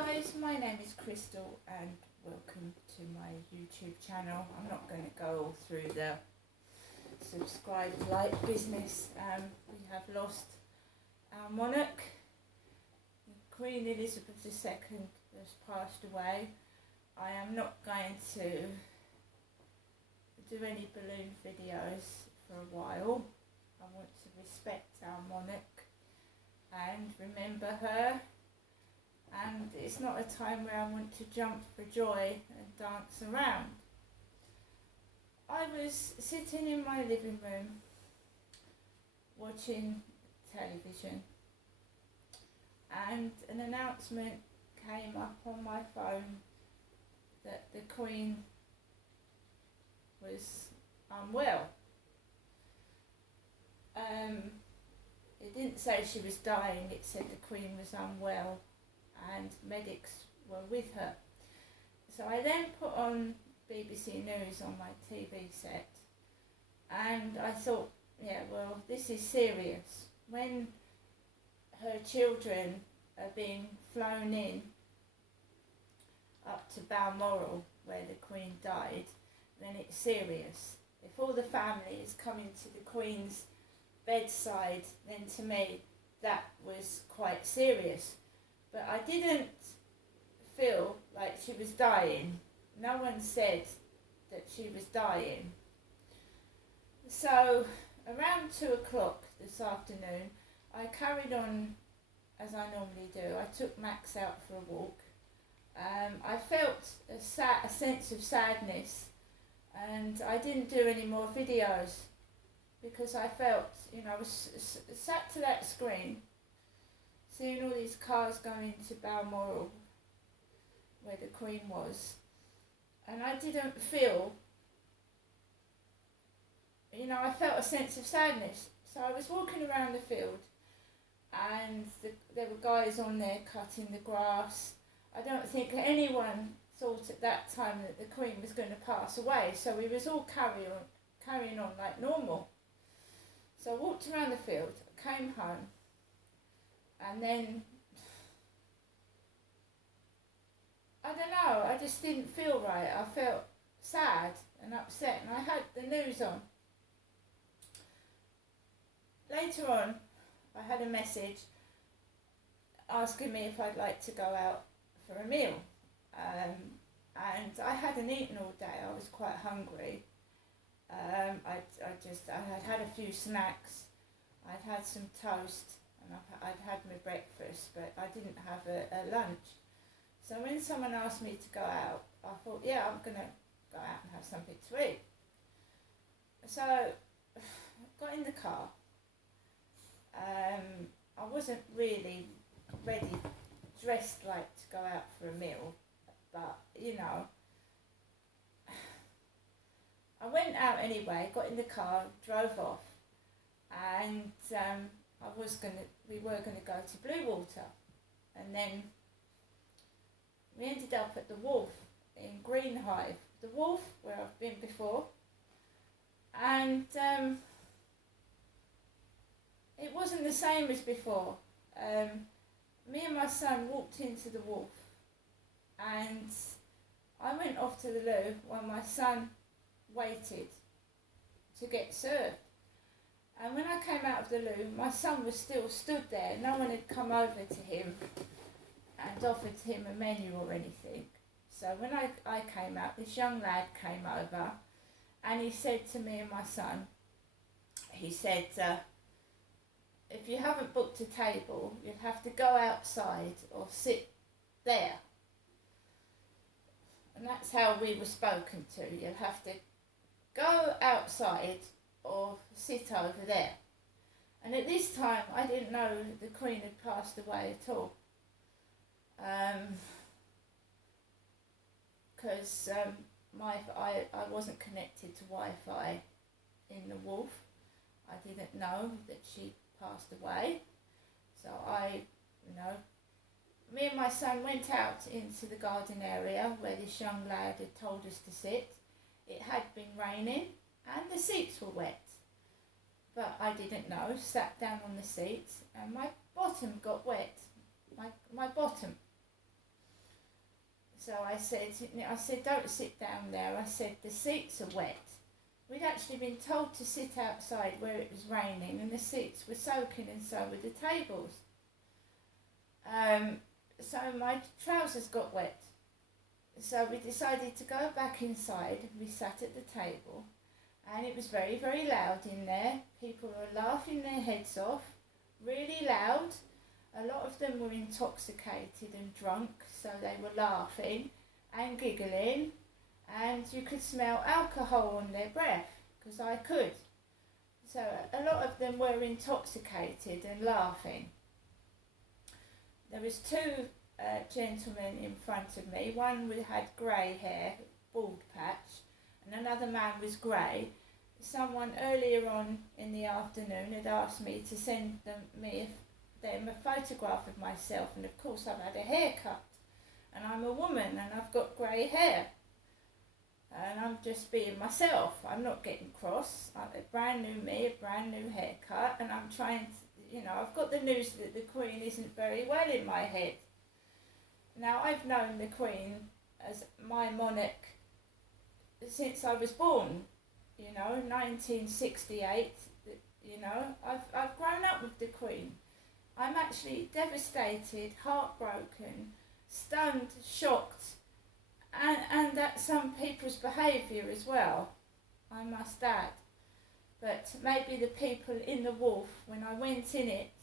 guys, my name is Crystal and welcome to my YouTube channel. I'm not going to go all through the subscribe, like business. We have lost our monarch. Queen Elizabeth II has passed away. I am not going to do any balloon videos for a while. I want to respect our monarch and remember her. And it's not a time where I want to jump for joy and dance around. I was sitting in my living room watching television and an announcement came up on my phone that the Queen was unwell. It didn't say she was dying, it said the Queen was unwell and medics were with her. So I then put on BBC News on my TV set and I thought, yeah, well, this is serious. When her children are being flown in up to Balmoral where the Queen died, then it's serious. If all the family is coming to the Queen's bedside, then to me that was quite serious. But I didn't feel like she was dying. No one said that she was dying. So around 2 o'clock this afternoon, I carried on as I normally do. I took Max out for a walk. I felt a sense of sadness and I didn't do any more videos because I felt, I was sat to that screen seeing all these cars going to Balmoral where the Queen was, and I didn't feel, I felt a sense of sadness. So I was walking around the field and there were guys on there cutting the grass. I don't think anyone thought at that time that the Queen was going to pass away, so we was all carrying on like normal. So I walked around the field, came home, and then, I don't know, I just didn't feel right. I felt sad and upset and I had the news on. Later on, I had a message asking me if I'd like to go out for a meal. And I hadn't eaten all day, I was quite hungry. I had a few snacks, I'd had some toast, and I'd had my breakfast, but I didn't have a lunch. So when someone asked me to go out, I thought, yeah, I'm going to go out and have something to eat. So I got in the car. I wasn't really ready, dressed like to go out for a meal, but I went out anyway, got in the car, drove off, and we were going to go to Bluewater, and then we ended up at the Wharf in Greenhive, the Wharf where I've been before, and it wasn't the same as before. Me and my son walked into the Wharf, and I went off to the loo while my son waited to get served. And when I came out of the loo, my son was still stood there. No one had come over to him and offered him a menu or anything. So when I came out, this young lad came over and he said to me and my son, he said, if you haven't booked a table, you'll have to go outside or sit there. And that's how we were spoken to. You'll have to go outside or sit over there. And at this time, I didn't know the Queen had passed away at all. Because I wasn't connected to Wi-Fi in the Wharf. I didn't know that she passed away. So me and my son went out into the garden area where this young lad had told us to sit. It had been raining and the seats were wet. But I didn't know, sat down on the seats and my bottom got wet. My bottom. So I said, don't sit down there. I said, the seats are wet. We'd actually been told to sit outside where it was raining, and the seats were soaking, and so were the tables. So my trousers got wet. So we decided to go back inside. We sat at the table, and it was very, very loud in there. People were laughing their heads off, really loud. A lot of them were intoxicated and drunk, so they were laughing and giggling, and you could smell alcohol on their breath, because I could. So a lot of them were intoxicated and laughing. There was two gentlemen in front of me. One had grey hair, bald patch, and another man was grey. Someone earlier on in the afternoon had asked me to send them a photograph of myself, and of course I've had a haircut, and I'm a woman, and I've got grey hair, and I'm just being myself. I'm not getting cross. I'm a brand new me, a brand new haircut, and I'm trying to, I've got the news that the Queen isn't very well in my head. Now, I've known the Queen as my monarch since I was born, 1968, I've grown up with the Queen. I'm actually devastated, heartbroken, stunned, shocked, and at some people's behaviour as well, I must add. But maybe the people in the Wolf, when I went in it,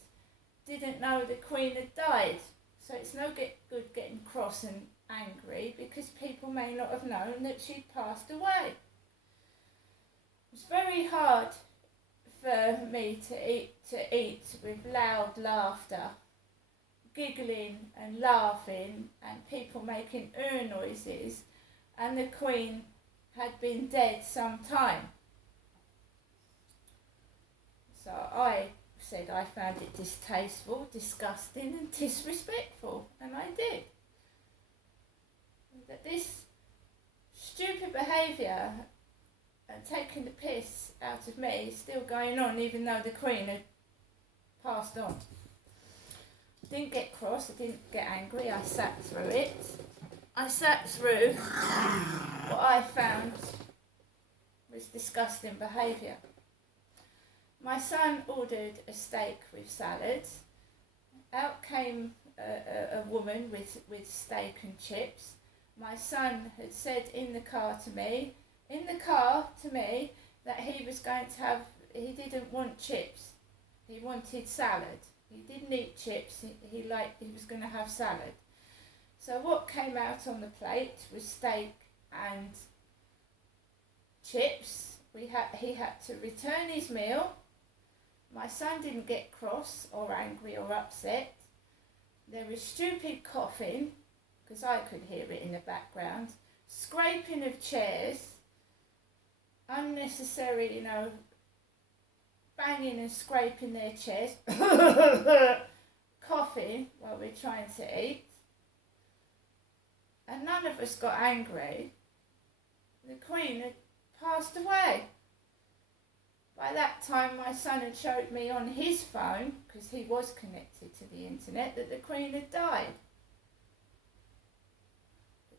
didn't know the Queen had died. So it's no good getting cross and angry, because people may not have known that she'd passed away. It's very hard for me to eat with loud laughter, giggling and laughing, and people making noises, and the Queen had been dead some time. So I said I found it distasteful, disgusting and disrespectful, and I did. That this stupid behaviour and taking the piss out of me is still going on, even though the Queen had passed on. I didn't get cross, I didn't get angry, I sat through it. I sat through what I found was disgusting behaviour. My son ordered a steak with salad. Out came a woman with steak and chips. My son had said in the car to me, that he was going to have, he didn't want chips. He wanted salad. He didn't eat chips, he was going to have salad. So what came out on the plate was steak and chips. He had to return his meal. My son didn't get cross or angry or upset. There was stupid coughing, because I could hear it in the background, scraping of chairs, unnecessary, banging and scraping their chairs, coughing while we're trying to eat. And none of us got angry. The Queen had passed away. By that time, my son had showed me on his phone, because he was connected to the internet, that the Queen had died.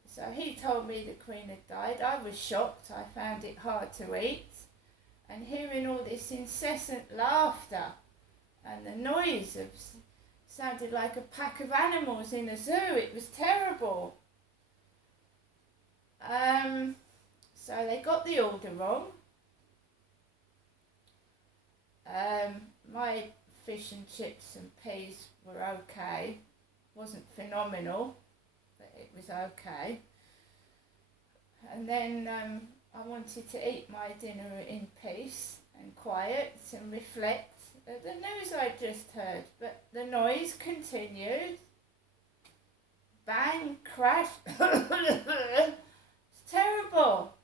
So he told me the Queen had died. I was shocked. I found it hard to eat. And hearing all this incessant laughter and the noise sounded like a pack of animals in a zoo. It was terrible. So they got the order wrong. My fish and chips and peas were okay. Wasn't phenomenal, but it was okay. And then I wanted to eat my dinner in peace and quiet and reflect at the news I'd just heard, but the noise continued. Bang, crash. It's terrible.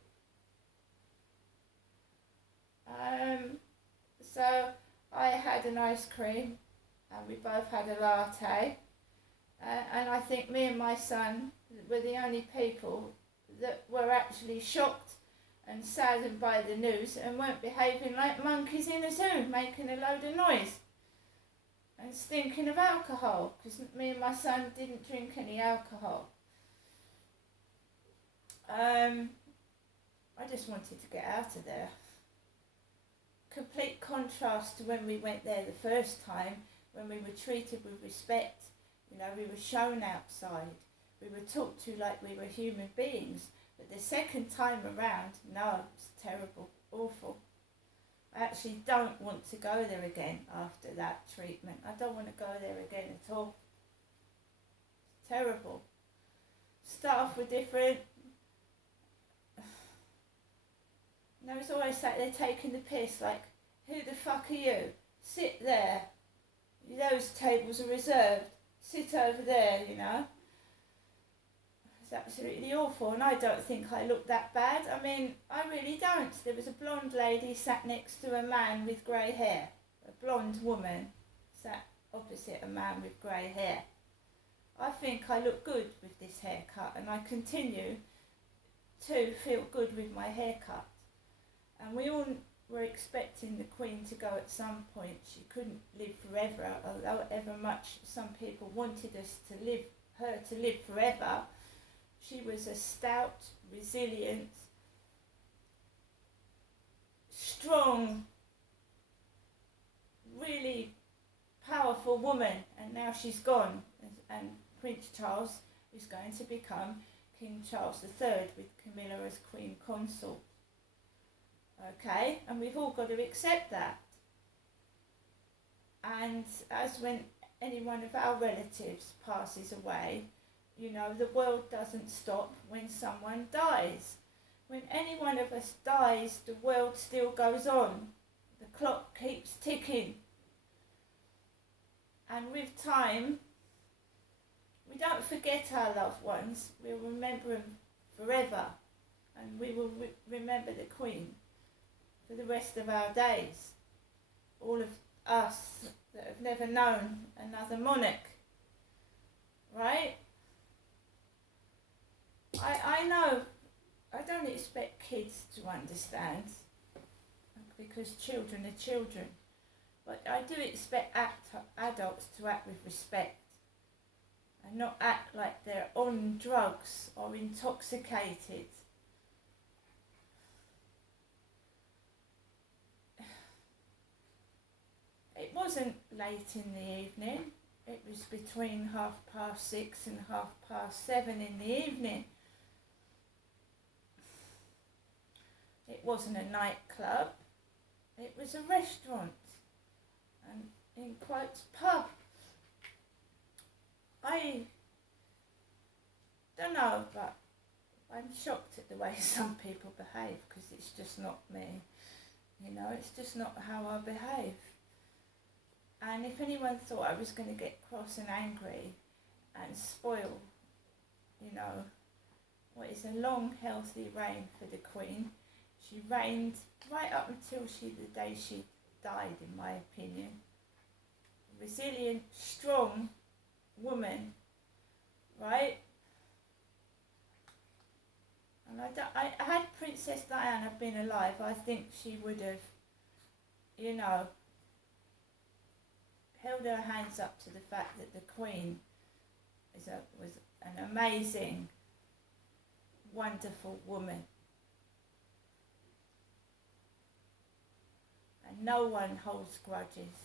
So I had an ice cream, and we both had a latte, and I think me and my son were the only people that were actually shocked and saddened by the news and weren't behaving like monkeys in a zoo, making a load of noise and stinking of alcohol, because me and my son didn't drink any alcohol. I just wanted to get out of there. Complete contrast to when we went there the first time, when we were treated with respect. You know, we were shown outside. We were talked to like we were human beings. But the second time around, no, it's terrible, awful. I actually don't want to go there again after that treatment. I don't want to go there again at all. It's terrible. Staff were different. And there was always like they're taking the piss, like, who the fuck are you? Sit there. Those tables are reserved. Sit over there, you know. It's absolutely awful, and I don't think I look that bad. I mean, I really don't. There was a blonde lady sat next to a man with grey hair. A blonde woman sat opposite a man with grey hair. I think I look good with this haircut, and I continue to feel good with my haircut. And we all were expecting the Queen to go at some point. She couldn't live forever, although ever much some people wanted her to live forever. She was a stout, resilient, strong, really powerful woman, and now she's gone. And Prince Charles is going to become King Charles III with Camilla as Queen Consort. Okay, and we've all got to accept that. And as when any one of our relatives passes away, you know, the world doesn't stop when someone dies. When any one of us dies, the world still goes on. The clock keeps ticking. And with time, we don't forget our loved ones. We'll remember them forever. And we will remember the Queen for the rest of our days. All of us that have never known another monarch. Right? I know, I don't expect kids to understand, because children are children, but I do expect adults to act with respect and not act like they're on drugs or intoxicated. It wasn't late in the evening. It was between 6:30 and 7:30 in the evening. It wasn't a nightclub. It was a restaurant, and in quotes, pub. I don't know, but I'm shocked at the way some people behave, because it's just not me. You know, it's just not how I behave. And if anyone thought I was going to get cross and angry and spoil, you know, what is a long, healthy reign for the Queen, she reigned right up until the day she died, in my opinion. A resilient, strong woman, right? And had Princess Diana been alive, I think she would have, you know, held her hands up to the fact that the Queen was an amazing, wonderful woman. And no one holds grudges.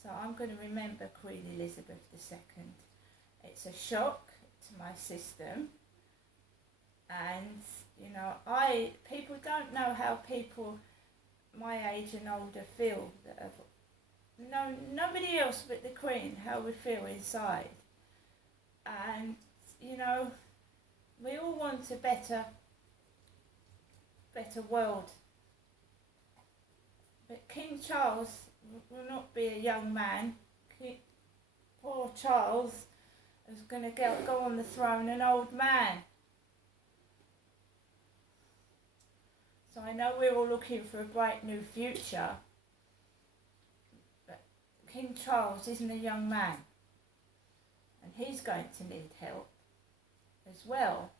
So I'm going to remember Queen Elizabeth II. It's a shock to my system. And, you know, people don't know how people my age and older feel, that have nobody else but the Queen, how we feel inside. And, you know, we all want a better world. But King Charles will not be a young man. Poor Charles is going to go on the throne an old man. So I know we're all looking for a bright new future, but King Charles isn't a young man, and he's going to need help as well,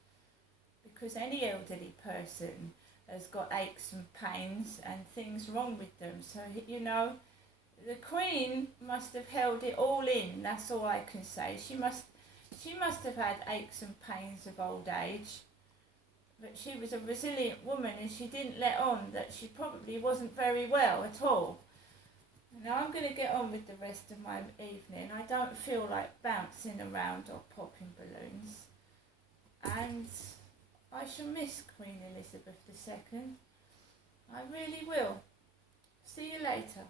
because any elderly person has got aches and pains and things wrong with them. So, you know, the Queen must have held it all in, that's all I can say. she must have had aches and pains of old age, but she was a resilient woman and she didn't let on that she probably wasn't very well at all. Now I'm going to get on with the rest of my evening. I don't feel like bouncing around or popping balloons. And I shall miss Queen Elizabeth II. I really will. See you later.